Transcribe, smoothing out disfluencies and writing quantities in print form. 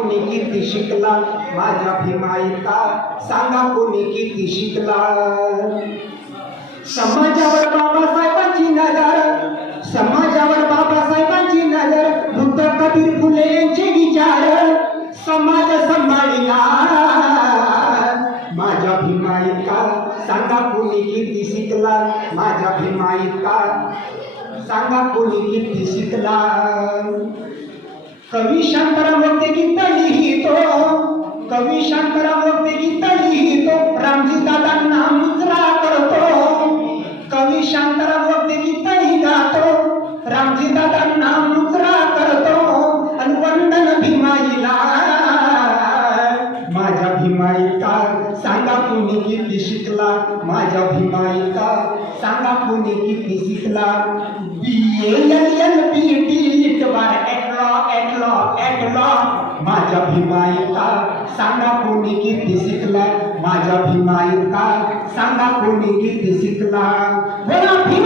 कोणी किती शिकला माझ्या भीमाईका, सांगा कोणी किती शिकला. समाजावर बाबासाहेबांची नजर, समाजावर बाबासाहेबांची नजर, बुद्ध कबीर फुले यांचे विचार, समाज सांभाळिला माझ्या भीमाईका, सांगा कोणी किती शिकला माझ्या भीमाईका, सांगा कोणी किती शिकला. कवी शांताराम वक्ते गीत लिहितो, कवी शांताराम वक्ते गीत लिहितो, रामजी दादांना मुजरा करतो. कवी शांताराम वक्ते गीत गातो, रामजी दादांना मुजरा करतो. आणि वंदन भीमाईला माझ्या भीमाईका, सांगा कोणी किती शिकला माझ्या भीमाईका, सांगा कोणी किती शिकला. BLLB माझ्या भीमाईका, सांगा कोणी किती शिकला माझ्या भीमाईका, सांगा कोणी किती शिकला. बोला भीम